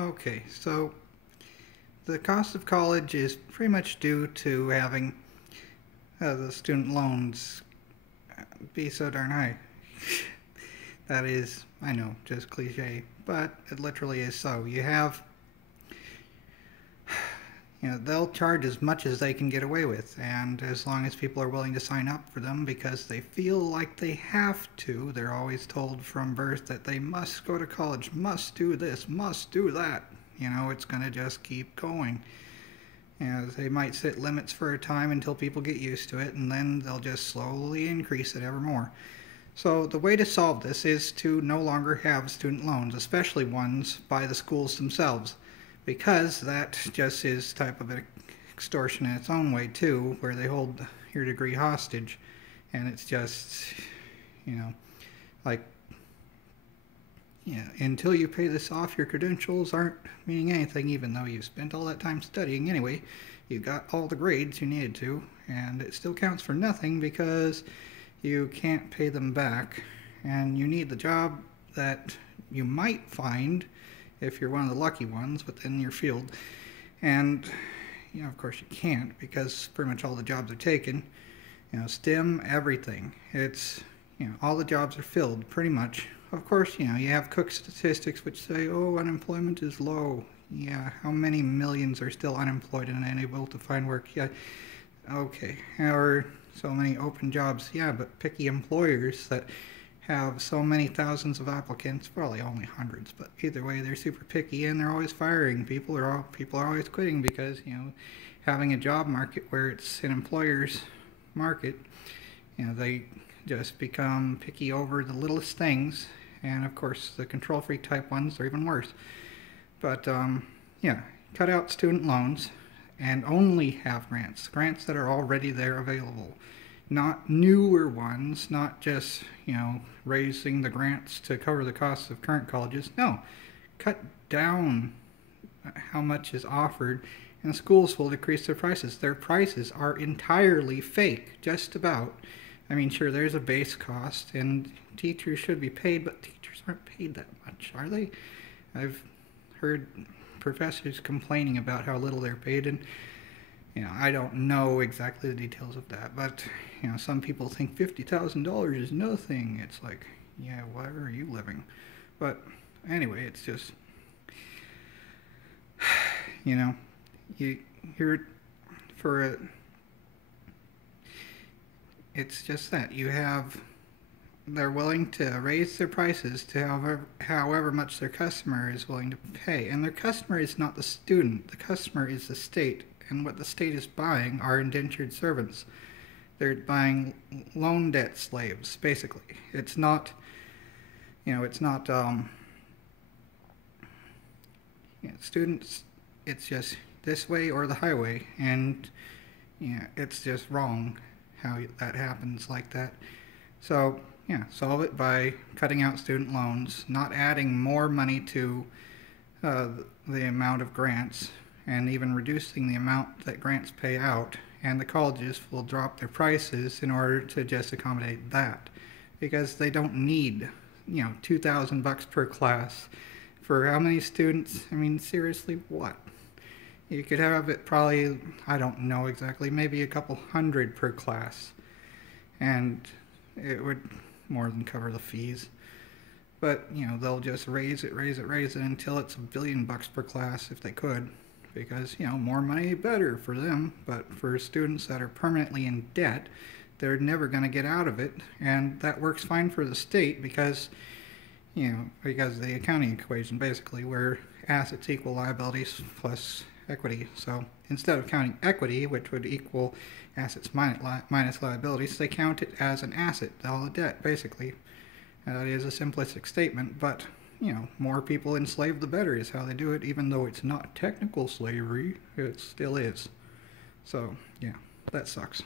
Okay, so the cost of college is pretty much due to having the student loans be so darn high. That is, I know, just cliche, but it literally is so. They'll charge as much as they can get away with, and as long as people are willing to sign up for them because they feel like they have to, they're always told from birth that they must go to college, must do this, must do that. It's going to just keep going. They might set limits for a time until people get used to it, and then they'll just slowly increase it ever more. So the way to solve this is to no longer have student loans, especially ones by the schools themselves, because that just is type of extortion in its own way too, where they hold your degree hostage, and it's just, like, until you pay this off, your credentials aren't meaning anything, even though you spent all that time studying anyway. You got all the grades you needed to, and it still counts for nothing because you can't pay them back, and you need the job that you might find if you're one of the lucky ones within your field. And, of course you can't because pretty much all the jobs are taken. STEM, everything. It's, all the jobs are filled pretty much. Of course, you have Cook statistics which say, oh, unemployment is low. Yeah, how many millions are still unemployed and unable to find work? Yeah, okay. Or so many open jobs. Yeah, but picky employers that have so many thousands of applicants, probably only hundreds, but either way, they're super picky and they're always firing people, or people are always quitting because, having a job market where it's an employer's market, they just become picky over the littlest things. And of course, the control freak type ones are even worse. But, cut out student loans and only have grants that are already there available. Not newer ones, not just, raising the grants to cover the costs of current colleges. No, cut down how much is offered, and schools will decrease their prices. Their prices are entirely fake, just about. I mean, sure, there's a base cost, and teachers should be paid, but teachers aren't paid that much, are they? I've heard professors complaining about how little they're paid, and I don't know exactly the details of that, but some people think $50,000 is nothing. It's like, yeah, where are you living? But anyway, it's just, you're for a. It's just that they're willing to raise their prices to however much their customer is willing to pay. And their customer is not the student. The customer is the state. And what the state is buying are indentured servants. They're buying loan debt slaves, basically. It's not, students, it's just this way or the highway. And, it's just wrong how that happens like that. So, solve it by cutting out student loans, not adding more money to the amount of grants, and even reducing the amount that grants pay out, and the colleges will drop their prices in order to just accommodate that, because they don't need, $2,000 per class for how many students? I mean, seriously, what? You could have it probably, I don't know exactly, maybe a couple hundred per class, and it would more than cover the fees. But, they'll just raise it until it's $1 billion per class if they could, because, more money better for them. But for students that are permanently in debt, they're never going to get out of it, and that works fine for the state because, because of the accounting equation, basically, where assets equal liabilities plus equity. So instead of counting equity, which would equal assets minus liabilities, they count it as an asset, all the debt, basically. That is a simplistic statement, but, more people enslaved the better is how they do it, even though it's not technical slavery, it still is. So, yeah, that sucks.